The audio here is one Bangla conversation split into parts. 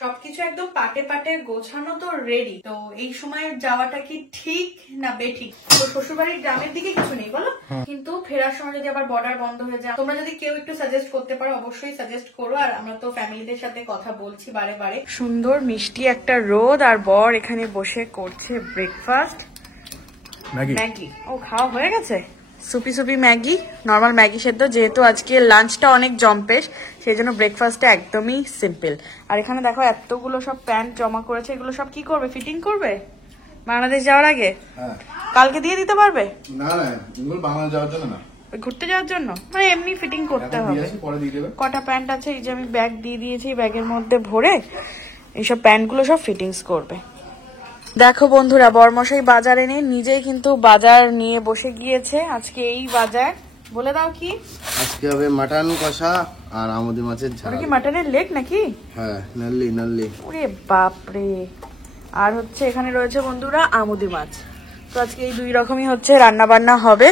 সবকিছু একদম পাটে পাটে গোছানো তো রেডি। তো এই সময় যাওয়াটা কি ঠিক না বেঠিক? তো শ্বশুরবাড়ির গ্রামের দিকে কিছু নেই বলো, কিন্তু ফেরার সময় যদি আবার বর্ডার বন্ধ হয়ে যায়, তোমরা যদি কেউ একটু সাজেস্ট করতে পারো অবশ্যই সাজেস্ট করো। আর আমরা তো ফ্যামিলিদের সাথে কথা বলছি বারে বারে। সুন্দর মিষ্টি একটা রোদ, আর বর এখানে বসে করছে ব্রেকফাস্ট, ম্যাগি। ও খাওয়া হয়ে গেছে, soupy soupy Maggi, normal Maggi সেদ্ধ। যেহেতু আজকে লাঞ্চটা অনেক জম্পেশ, সেই জন্য ব্রেকফাস্টটা একদমই সিম্পল। আর এখানে দেখো এতগুলো সব প্যান্ট জমা করেছে, এগুলো সব কি করবে? ফিটিং করবে বাংলাদেশ যাওয়ার আগে? কালকে দিয়ে দিতে পারবে? না না, এগুলো বাংলাদেশ যাওয়ার জন্য না, ঘুরতে যাওয়ার জন্য, মানে এমনি ফিটিং করতে হবে। কটা প্যান্ট আছে, এই যে আমি ব্যাগ দিয়ে দিয়েছি, ব্যাগের মধ্যে ভরে এইসব প্যান্টগুলো সব ফিটিংস করবে। দেখো বন্ধুরা, বরমশাই বাজার এনে নিজেই কিন্তু বাজার নিয়ে বসে গিয়েছে। আজকে এই বাজার বলে দাও কি? আজকে হবে মাটন কষা আর আমুদি মাছের ঝাল। ওটা কি মাটনের লেগ নাকি? হ্যাঁ, নাল্লি নাল্লি। ওরে বাপরে। আর হচ্ছে এখানে রয়েছে বন্ধুরা আমুদি মাছ। তো আজকে এই দুই রকমই হচ্ছে রান্না বান্না হবে।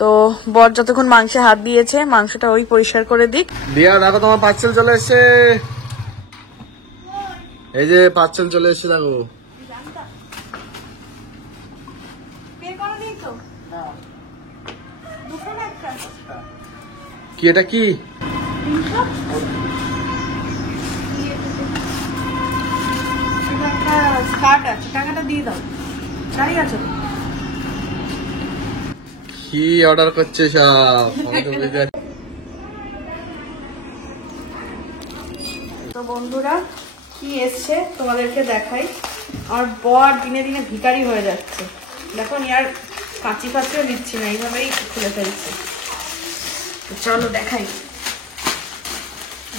তো বর যতক্ষণ মাংসে হাত দিয়েছে, মাংসটা ওই পরিষ্কার করে দিক। দিয়া দেখো তোমার পার্সেল চলে এসেছে, এই যে পার্সেল চলে এসেছে দেখো। কি এটা কি? টাকাটা দিয়ে দাও, দাঁড়িয়ে আছো কি অর্ডার করছে সব? তো বন্ধুরা কি এসছে তোমাদেরকে দেখাই। আমার বর দিনে দিনে ভিখারি হয়ে যাচ্ছে। দেখো নি আর কাঁচি ফাঁচিও দিচ্ছি না, এইভাবেই খুলে ফেলছে। চলো দেখাই।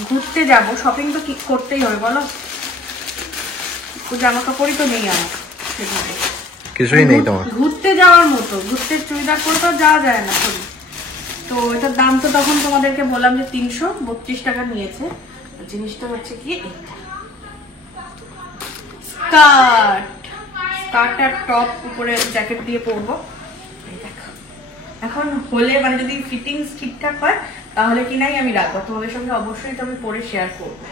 ঘুরতে যাব, শপিং তো কি করতেই হবে বলো, জামা কাপড়ই তো নেই আমার সেভাবে, কিছুই নেই তোমার ঘুরতে যাওয়ার মতো। ঘুরতে চুড়িদার পরে তো যাওয়া যায় না। তো এটার দাম তো তখন তোমাদেরকে বললাম যে 332 টাকা নিয়েছে। জিনিসটা হচ্ছে কি, স্কার্ট আর টপ, উপরে জ্যাকেট দিয়ে পরবো। এখন হলে মানে যদি ফিটিংস ঠিকঠাক হয় তাহলে কি নাই আমি রাখবো তোমাদের সঙ্গে, অবশ্যই তো আমি পরে শেয়ার করবো।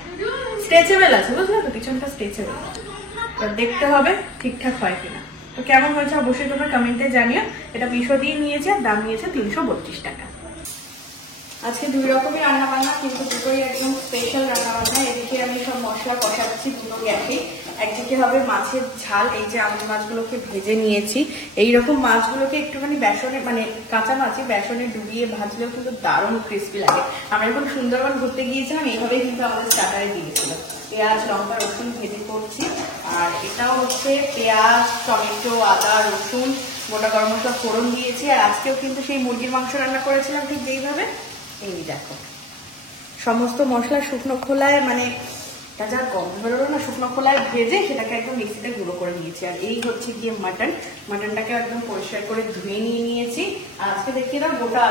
স্ট্রেচেবল আছে বুঝলে তো, পিছনটা স্ট্রেচেবল, দেখতে হবে ঠিকঠাক হয় কিনা। তো কেমন হয়েছে অবশ্যই তোমরা কমেন্টে জানিও। এটা মিশো দিয়ে নিয়েছে, আর দাম নিয়েছে 332 টাকা। আজকে দুই রকমই রান্না বান্না, কিন্তু দুটোই একদম স্পেশাল রান্না বান্না। এদিকে আমি সব মশলা কষাচ্ছি দুটো গ্যাসে। একদিকে হবে মাছের ঝাল, এই যে আমি মাছগুলোকে ভেজে নিয়েছি। এইরকম মাছগুলোকে একটুখানি বেসনে, মানে কাঁচা মাছই বেসনে ডুবিয়ে ভাজলেও কিন্তু দারুণ ক্রিস্পি লাগে। আমরা যখন সুন্দরবন ঘুরতে গিয়েছিলাম এইভাবেই কিন্তু আমাদের স্টার্টারে দিয়েছিল। পেঁয়াজ লঙ্কা রসুন ভেজে করছি, আর এটাও হচ্ছে পেঁয়াজ টমেটো আদা রসুন গোটা গরম মশলা ফোড়ন দিয়েছি। আর আজকেও কিন্তু সেই মুরগির মাংস রান্না করেছিলাম ঠিক যেইভাবে। এই দেখো সমস্ত মশলা শুকনো খোলায়, মানে এটা যা গন্ধ বেরোলো না, শুকনো খোলায় ভেজে সেটাকে একদম মিক্সিতে গুঁড়ো করে নিয়েছি। আর এই হচ্ছে গিয়ে মাটনটাকে একদম পরিষ্কার করে ধুয়ে নিয়ে নিয়েছি। আর আজকে দেখিয়ে দাও গোটা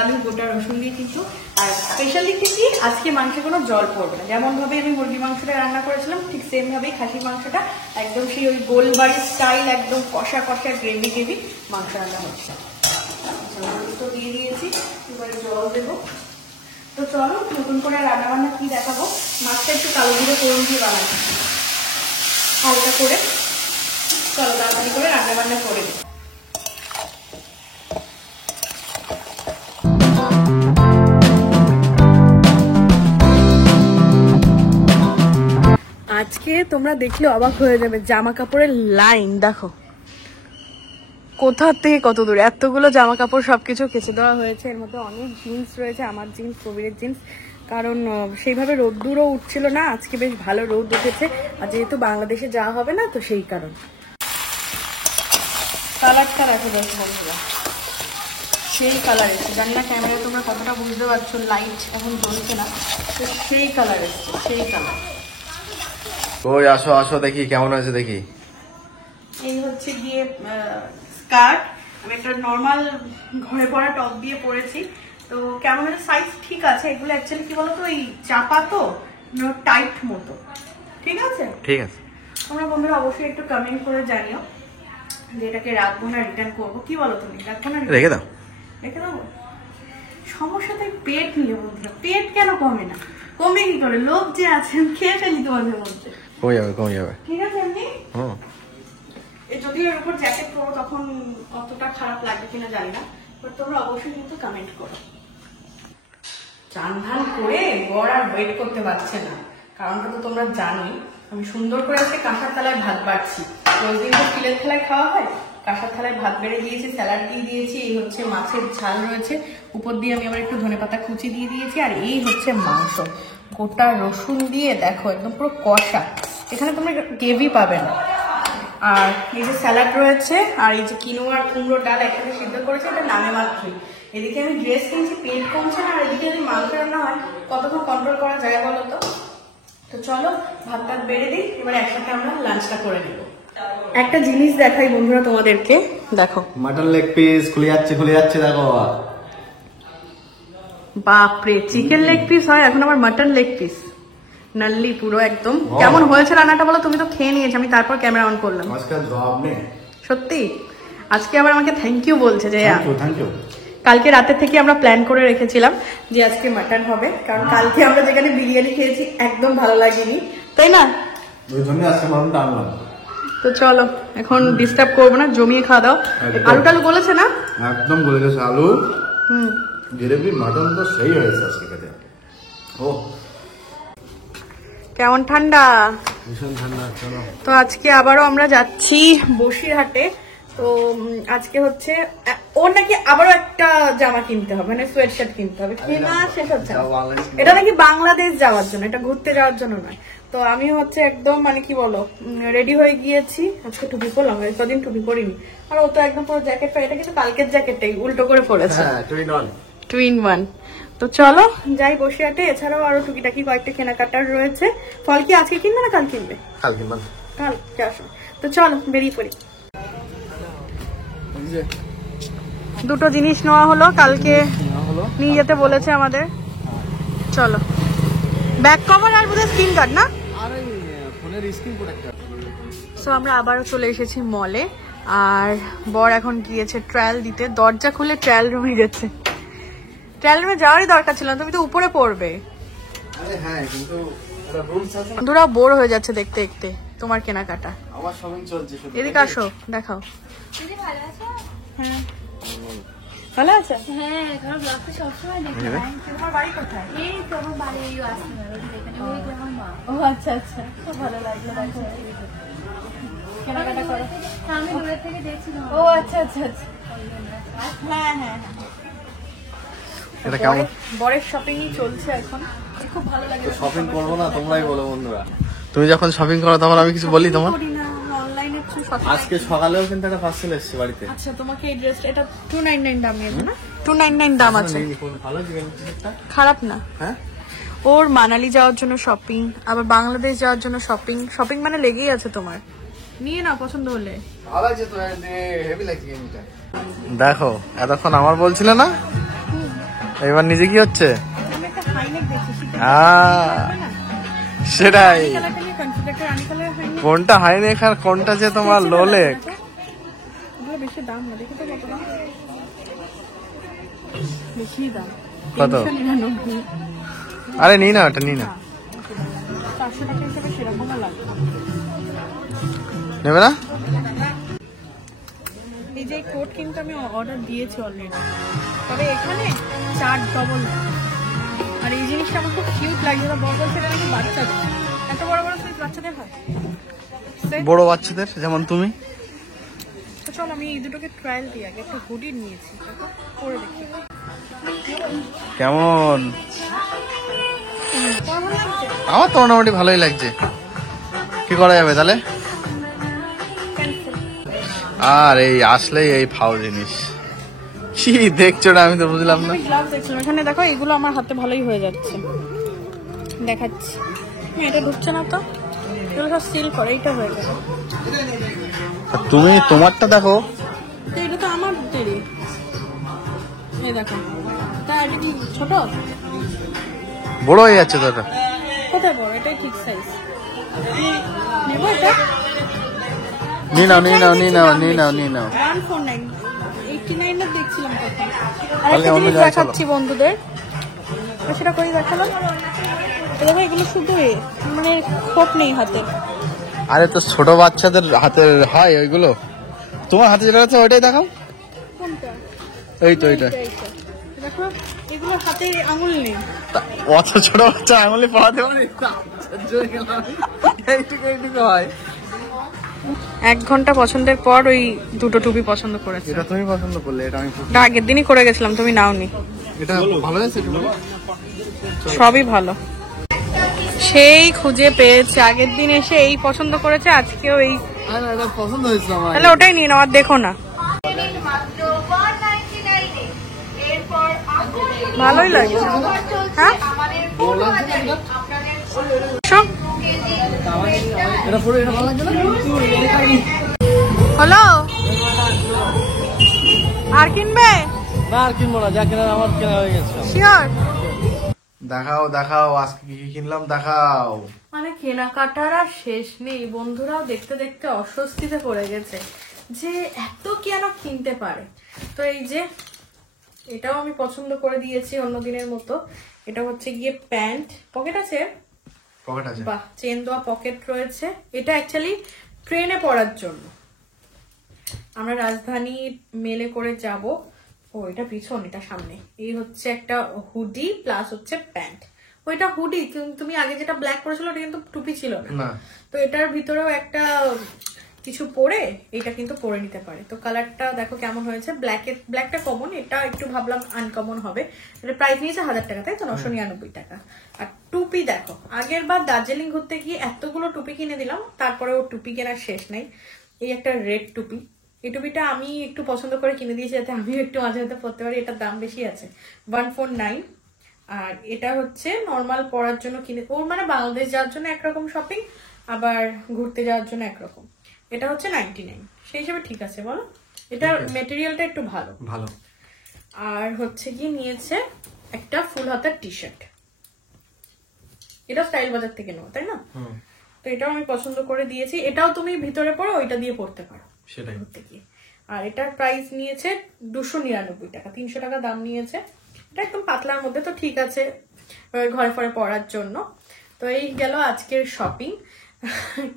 আলু গোটা রসুন দিয়ে কিন্তু। আর স্পেশাল দিকটা কি, আজকে মাংসে কোনো জল পড়বে না। যেমন ভাবে আমি মুরগির মাংসটা রান্না করেছিলাম ঠিক সেম ভাবেই খাসির মাংসটা একদম সেই ওই গোলবাড়ির স্টাইল, একদম কষা কষা গ্রেভি মাংস রান্না হচ্ছে। তো দিয়ে দিয়েছি, এবারে জল দেবো। তো চলো নতুন করে রান্না বান্না কি দেখাবো। মাছটা একটু কালো জিরে ফোড়ন দিয়ে বানাচ্ছি হালকা করে। চলো তাড়াতাড়ি করে রান্না বান্না করে দিই। আজকে তোমরা দেখলে অবাক হয়ে যাবে, জামা কাপড়ের লাইন দেখো কোথা থেকে কত দূরে। এতগুলো জামা কাপড় সবকিছু কেচে দেওয়া হয়েছে। এর মধ্যে অনেক জিন্স রয়েছে, আমার জিন্স প্রবীরের জিন্স, কারণ সেইভাবে রোদ্দুরও উঠছিল না। আজকে বেশ ভালো রোদ উঠেছে, আর যেহেতু বাংলাদেশে যাওয়া হবে না তো সেই কারণ। কালারটা রাখো বেশ বন্ধুরা, সেই কালার এসছে। জানি না ক্যামেরায় তোমরা কতটা বুঝতে পারছো, লাইট এখন জ্বলছে না, তো সেই কালার এসছে, সেই কালার। ওই আসো আসো দেখি কেমন হয়েছে দেখি। এই হচ্ছে গিয়ে স্কার্ট, আমি একটা নর্মাল ঘরে পরা টপ দিয়ে পরেছি। তো কেমন হয়েছে, সাইজ ঠিক আছে। এগুলো অ্যাকচুয়ালি কি বলতো, এই চাপা তো টাইট মতো, ঠিক আছে ঠিক আছে। তোমরা বন্ধুরা অবশ্যই একটু কমেন্ট করে জানিও যে এটাকে রাখবো না রিটার্ন করবো। কি বলো তুমি, রাখবো না রেখে দাও? রেখে দেবো। সমস্যা তো পেট নিয়ে বন্ধুরা, পেট কেন কমে না? কমবে কি করে? লোক যে আছেন খেয়ে ফেলি তোমাদের মধ্যে। কমে যাবে ঠিক আছে এমনি। হুম। যদিও এর উপর জ্যাকেট পরো তখন অতটা খারাপ লাগবে কিনা জানি না, বাট তোমরা অবশ্যই কিন্তু কমেন্ট করো। চান ধান করে বর আর ওয়েট করতে পারছে না, কারণটা তো তোমরা জানোই। আমি সুন্দর করে আজকে কাঁসার থালায় ভাত বাড়ছি। রোজ দিন তো স্টিলের থালায় খাওয়া হয়, কাঁসার থালায় ভাত বেড়ে দিয়েছি, স্যালাড দিয়ে দিয়েছি, এই হচ্ছে মাছের ঝাল রয়েছে, উপর দিয়ে আমি আবার একটু ধনেপাতা কুচি দিয়ে দিয়েছি, আর এই হচ্ছে মাংস গোটা রসুন দিয়ে দেখো একদম পুরো কষা। এখানে তোমরা গ্রেভি পাবে না। আর এই যে স্যালাড রয়েছে, আর এই যে কিনোয়া আর কুমড়োর ডাল একসাথে সিদ্ধ করেছে, এটা নামে মাত্রই। এদিকে আমি ড্রেস কিনছি, পেট কমছে না, আর এদিকে যদি মাংস রান্না হয় কতক্ষণ কন্ট্রোল করা যায় বলো তো। তো চলো ভাত টাত বেড়ে দিই, এবার একসাথে আমরা লাঞ্চটা করে নেব। একটা জিনিস দেখাই বন্ধুরা তোমাদেরকে, দেখো মাটন লেগ পিস খুলে যাচ্ছে দেখো। বাপরে, চিকেন লেগ পিস হয়, এখন আবার মাটন লেগ পিস। নাল্লি পুরো একদম। কেমন হয়েছে রান্নাটা বলো? তুমি তো খেয়ে নিয়েছো, আমি তারপর ক্যামেরা অন করলাম। সত্যি আজকে আবার আমাকে থ্যাংক ইউ বলছে যে থ্যাংক ইউ। কালকে রাতে থেকে আমরা প্ল্যান করে রেখেছিলাম যে আজকে মাটন হবে, কারণ কালকে আমরা যেখানে বিরিয়ানি খেয়েছি একদম ভালো লাগেনি, তাই না? ওই জন্য আজকে মাটনটা আনলাম। তো চলো এখন ডিস্টার্ব করবো না, জমিয়ে খাওয়া দাও। আলু টালু গলেছে না? একদম গলে গেছে আলু। গ্রেভি মাটন তো সেই হয়েছে আজকে খেতে। ও কেমন ঠান্ডা? ভীষণ ঠান্ডা। চলো তো আজকে আবারও আমরা যাচ্ছি বসিরহাটে। তো আজকে হচ্ছে ওর নাকি আবারও একটা জামা কিনতে হবে, মানে সোয়েট শার্ট কিনতে হবে, কেনা শেষ হচ্ছে। এটা নাকি বাংলাদেশ যাওয়ার জন্য, এটা ঘুরতে যাওয়ার জন্য নয়। তো আমি হচ্ছে একদম মানে কি বলো রেডি হয়ে গিয়েছি। আজকে টুপি পরলাম, কদিন টুপি পরিনি। আর ও তো একদম পুরো জ্যাকেট পরে, এটা কিন্তু কালকের জ্যাকেটটাই উল্টো করে পরেছে, 2 in 1। তো চলো যাই বসিরহাটে। এছাড়াও আরো টুকিটাকি কয়েকটা কেনাকাটার রয়েছে। ফল কি আজকে কিনবে না কাল কিনবে? কাল আসো। তো চলো বেরিয়ে পড়ি। দুটো জিনিস নেওয়া হলো, কালকে নিয়ে যেতে বলেছে আমাদের। চলো ব্যাক কভার আর বোধহয় স্ক্রিন গার্ড না। সো আমরা আবারও চলে এসেছি মলে, আর বর এখন গিয়েছে ট্রায়াল দিতে। দরজা খুলে ট্রায়াল রুমে গেছে। ট্রায়াল রুমে যাওয়ারই দরকার ছিল না, তুমি তো উপরে পড়বে। বন্ধুরা বোর হয়ে যাচ্ছে দেখতে দেখতে তোমার কেনাকাটা। এদিকে আসো দেখাও। হ্যাঁ ভালো আছে। হ্যাঁ তোমার ব্লগটা সবসময় দেখি। তোমার বাড়ি কোথায়? এই তোমার বাড়ি এই আসছে এখানে, ওই যে আমার মা। ও আচ্ছা আচ্ছা, খুব ভালো লাগলো। দেখো কেনাকাটা করো। আমি দূরে থেকে দেখছি। ও আচ্ছা আচ্ছা আচ্ছা। হ্যাঁ হ্যাঁ এটা কেমন? বরের শপিং চলছে এখন, খুব ভালো লাগে। শপিং করবো না তোমরাই বলো বন্ধুরা। তুমি যখন শপিং করো তখন আমি কিছু বলি তোমার? অনলাইনে আজকে সকালেও কিন্তু একটা পার্সেল এসেছে বাড়িতে। আচ্ছা তোমাকে এই ড্রেসটা, এটা 299 দাম নিয়েছে না? 299 দাম আছে, ভালো খারাপ না। হ্যাঁ ওর মানালি যাওয়ার জন্য শপিং, আবার বাংলাদেশ যাওয়ার জন্য শপিং। শপিং মানে লেগেই আছে তোমার। নিয়ে না পছন্দ হলে। ভালো আছে তো, হেভি লাগছে গেমটা। দেখো এতক্ষণ আমার বলছিলে না, এবার নিজে কি হচ্ছে? আমি একটা হাইনেক দেখছি, সেটাই। কনফিগারেটর আনি কালার হাইনেক। কোনটা হাইনেক আর কোনটা যে তোমার লো লেগ? এগুলো বেশি দাম না, দেখি তো কত দাম। বেশি দাম কত? 399। আরে নি না, ওটা নি না। 400 টাকা হিসেবে সেরকম লাগবে। নেবে না? এই যে কোট কিন্তু আমি অর্ডার দিয়েছি অলরেডি, তবে এখানে 4 ডবল। আর এই জিনিসটা আমার খুব কিউট লাগছে। বড় বড় ছেলে নাকি বাচ্চাদের, এত বড় বড় সাইজ বাচ্চাদের হয়। বড় বাচ্চাদের যেমন তুমি। তো চল আমি এই দুটোকে ট্রায়াল দিই আগে। একটা হুডি নিয়েছি, পরে দেখি কেমন। কেমন লাগছে। আমার তো মোটামুটি ভালোই লাগছে। কি করা যাবে তাহলে? আর এই আসলেই এই ফাও জিনিস কি দেখছো না, আমি তো বুঝলাম না। গ্লাভস দেখছিলাম এখানে, দেখো এগুলো আমার হাতে ভালোই হয়ে যাচ্ছে, দেখাচ্ছি। এটা ঢুকছে না তো, এগুলো সব সিল করে। এইটা হয়ে গেল। তুমি তোমারটা দেখো। এটা তো আমার তৈরি, এই দেখো। তা এটা কি ছোট? বড় হয়ে যাচ্ছে তো এটা। কোথায় বড়? এটাই ঠিক সাইজ। নেবো এটা? নিয়ে নাও নিয়ে নাও নিয়ে নাও নিয়ে নাও নিয়ে নাও। 149 89 এর দেখছিলাম তখন। তাহলে আরেকটা অন্য জিনিস জায়গায় দেখাচ্ছি বন্ধুদের, সেটা কই দেখালাম। দেখো এগুলো শুধু মানে খোপ নেই হাতে। আরে তো ছোট বাচ্চাদের হাতের হয় ওইগুলো। তোমার হাতে যেটা আছে ওইটাই দেখাও। কোনটা? এই তো এইটা। দেখো এগুলো হাতে আঙুল নেই। অত ছোট বাচ্চা আঙুলে পড়াতে পারে? এইটুকু হয়। 1 ঘন্টা পছন্দের পর ওই দুটো টুপি পছন্দ করেছে। এটা তুমি পছন্দ করলে, এটা আমি এটা আগের দিনই করে গেছিলাম, তুমি নাওনি। এটা ভালো হয়েছে টুপি? সবই ভালো। সেই খুঁজে পেয়েছে, আগের দিন এসে এই পছন্দ করেছে, আজকেও এই। আরে এটা পছন্দ হয়েছে আমার। তাহলে ওটাই নিয়ে নাও, আর দেখো না। ভালোই লাগে। হ্যাঁ এটা পুরো এটা ভালো লাগছে না? হলো আর কিনবে? না আর কিনবো না, যা কেনার আমার কেনা হয়ে গেছে। শিওর? দেখাও দেখাও আজকে কি কি কিনলাম দেখাও। মানে কেনাকাটার আর শেষ নেই, বন্ধুরাও দেখতে দেখতে অস্বস্তিতে পড়ে গেছে যে এত কেন কিনতে পারে। তো এই যে এটাও আমি পছন্দ করে দিয়েছি অন্য দিনের মতো। এটা হচ্ছে গিয়ে প্যান্ট, পকেট আছে, পকেট আছে, বাহ, চেন দেওয়া পকেট রয়েছে। এটা অ্যাকচুয়ালি ট্রেনে পরার জন্য, আমরা রাজধানী মেলে করে যাব। ও এটা পিছন, এটা সামনে। এই হচ্ছে একটা হুডি প্লাস হচ্ছে প্যান্ট। ওইটা হুডি, তুমি আগে যেটা ব্ল্যাক পরেছিল ওটা কিন্তু টুপি ছিল না। তো এটার ভিতরেও একটা কিছু পরে এটা কিন্তু পরে নিতে পারে। তো কালারটা দেখো কেমন হয়েছে। ব্ল্যাকটা কমন, এটা একটু ভাবলাম আনকমন হবে। এটা প্রাইস নিয়েছে 1000 টাকা, তাই তো? 999 টাকা। আর টুপি দেখো, আগের বার দার্জিলিং ঘুরতে গিয়ে এতগুলো টুপি কিনে দিলাম, তারপরে ও টুপি কেনার শেষ নাই। এই একটা রেড টুপি, এই টুপিটা আমি একটু পছন্দ করে কিনে দিয়েছি যাতে আমিও একটু মাঝে মাঝে পরতে পারি। এটার দাম বেশি আছে, 149। আর এটা হচ্ছে নর্মাল পরার জন্য কিনে, ওর মানে বাংলাদেশ যাওয়ার জন্য একরকম শপিং, আবার ঘুরতে যাওয়ার জন্য একরকম। এটা হচ্ছে 99, সেই হিসেবে ঠিক আছে বলো? এটার মেটেরিয়ালটা একটু ভালো ভালো। আর হচ্ছে কি নিয়েছে একটা ফুল হাতার টি শার্ট, এটা স্টাইল বাজার থেকে নেওয়া, তাই না? তো এটাও আমি পছন্দ করে দিয়েছি। এটাও তুমি ভিতরে পরে ওইটা দিয়ে পড়তে পারো সেটাই। ঘুরতে গিয়ে। আর এটার প্রাইস নিয়েছে 299 টাকা, 300 টাকা দাম নিয়েছে। এটা একদম পাতলার মধ্যে, তো ঠিক আছে ঘরে ফরে পরার জন্য। তো এই গেল আজকের শপিং।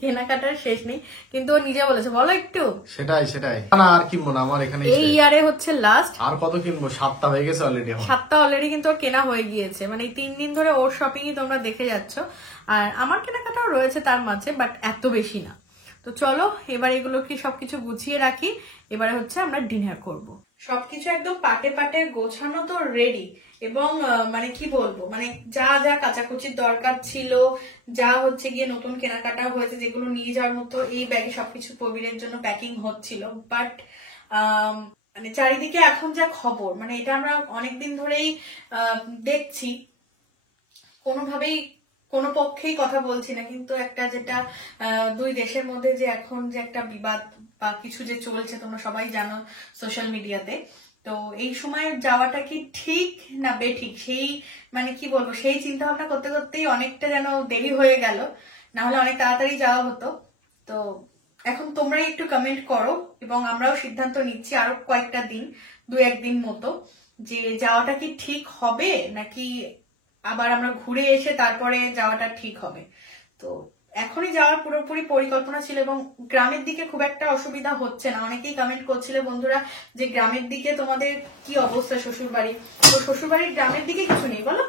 কেনাকাটার শেষ নেই, কিন্তু ও নিজে বলেছে বলো একটু। সেটাই সেটাই, না আর কিনবো না, আমার এখানে এই ইয়ারে হচ্ছে লাস্ট। আর কত কিনবো? 7টা হয়ে গেছে অলরেডি। 7টা অলরেডি কিন্তু ওর কেনা হয়ে গিয়েছে, মানে এই 3 দিন ধরে ওর শপিংই তোমরা দেখে যাচ্ছ। আর আমার কেনাকাটাও রয়েছে তার মাঝে, বাট এত বেশি না। তো চলো এবার এগুলোকে সবকিছু গুছিয়ে রাখি। এবারে হচ্ছে আমরা ডিনার করব। সবকিছু একদম পাটে পাটে গোছানো তো রেডি, এবং মানে কি বলবো, মানে যা যা কাচাকুচির দরকার ছিল, যা হচ্ছে গিয়ে নতুন কেনাকাটা হয়েছে যেগুলো নিয়ে যাওয়ার মতো, এই ব্যাগে সবকিছু প্রবীরের জন্য প্যাকিং হচ্ছিল। বাট মানে চারিদিকে এখন যা খবর, মানে এটা আমরা অনেকদিন ধরেই দেখছি, কোনোভাবেই কোনো পক্ষেই কথা বলছি না, কিন্তু একটা যেটা দুই দেশের মধ্যে যে এখন যে একটা বিবাদ বা কিছু যে চলছে তোমরা সবাই জানো সোশ্যাল মিডিয়াতে। তো এই সময় যাওয়াটা কি ঠিক না বেঠিক, সেই মানে কি বলবো, সেই চিন্তা ভাবনা করতে করতেই অনেকটা যেন দেরি হয়ে গেল, না হলে অনেক তাড়াতাড়ি যাওয়া হতো। তো এখন তোমরাই একটু কমেন্ট করো, এবং আমরাও সিদ্ধান্ত নিচ্ছি আরো কয়েকটা দিন, 2-1 দিন মতো, যে যাওয়াটা কি ঠিক হবে নাকি আবার আমরা ঘুরে এসে তারপরে যাওয়াটা ঠিক হবে। তো এখনই যাওয়ার পুরোপুরি পরিকল্পনা ছিল, এবং গ্রামের দিকে খুব একটা অসুবিধা হচ্ছে না। অনেকেই কমেন্ট করছিলে বন্ধুরা যে গ্রামের দিকে তোমাদের কি অবস্থা, শ্বশুর বাড়ি। তো শ্বশুর বাড়ির গ্রামের দিকে কিছু নেই বলো,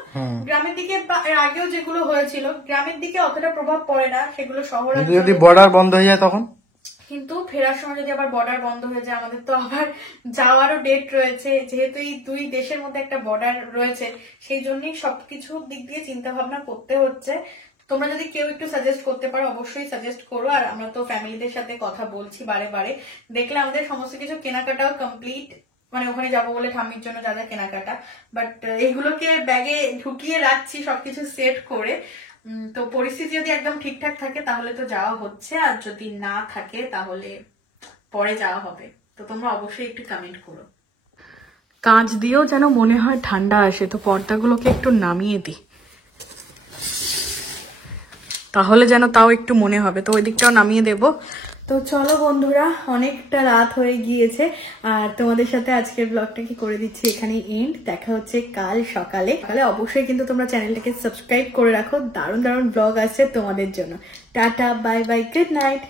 গ্রামের দিকে এর আগেও যেগুলো হয়েছিল গ্রামের দিকে অতটা প্রভাব পড়ে না, সেগুলো শহর। যদি বর্ডার বন্ধ হয়ে যায় তখন, কিন্তু ফেরার সময় যদি আবার বর্ডার বন্ধ হয়ে যায়, আমাদের তো আবার যাওয়ারও ডেট রয়েছে, যেহেতু এই দুই দেশের মধ্যে একটা বর্ডার রয়েছে, সেই জন্যই সবকিছু দিক দিয়ে চিন্তা ভাবনা করতে হচ্ছে। তোমরা যদি কেউ একটু সাজেস্ট করতে পারো অবশ্যই সাজেস্ট করো। আর আমরা তো ফ্যামিলিদের সাথে কথা বলছি বারে বারে, দেখলে আমাদের সমস্ত কিছু কেনাকাটাও কমপ্লিট, মানে ওখানে যাবো বলে ঠাম্মির জন্য যা যা কেনাকাটা, বাট এইগুলোকে ব্যাগে ঢুকিয়ে রাখছি সবকিছু সেট করে। তো পরিস্থিতি যদি একদম ঠিকঠাক থাকে তাহলে তো যাওয়া হচ্ছে, আর যদি না থাকে তাহলে পরে যাওয়া হবে। তো তোমরা অবশ্যই একটু কমেন্ট করো। কাঁচ দিয়েও যেন মনে হয় ঠান্ডা আসে, তো পর্দাগুলোকে একটু নামিয়ে দিই, তাহলে যেন তাও একটু মনে হবে। তো ওই দিকটাও নামিয়ে দেবো। তো চলো বন্ধুরা, অনেকটা রাত হয়ে গিয়েছে আর তোমাদের সাথে আজকের ব্লগটাকে করে দিচ্ছি এখানে এন্ড। দেখা হচ্ছে কাল সকালে। অবশ্যই কিন্তু তোমরা চ্যানেলটাকে সাবস্ক্রাইব করে রাখো, দারুণ দারুণ ব্লগ আছে তোমাদের জন্য। Tata, bye bye, good night.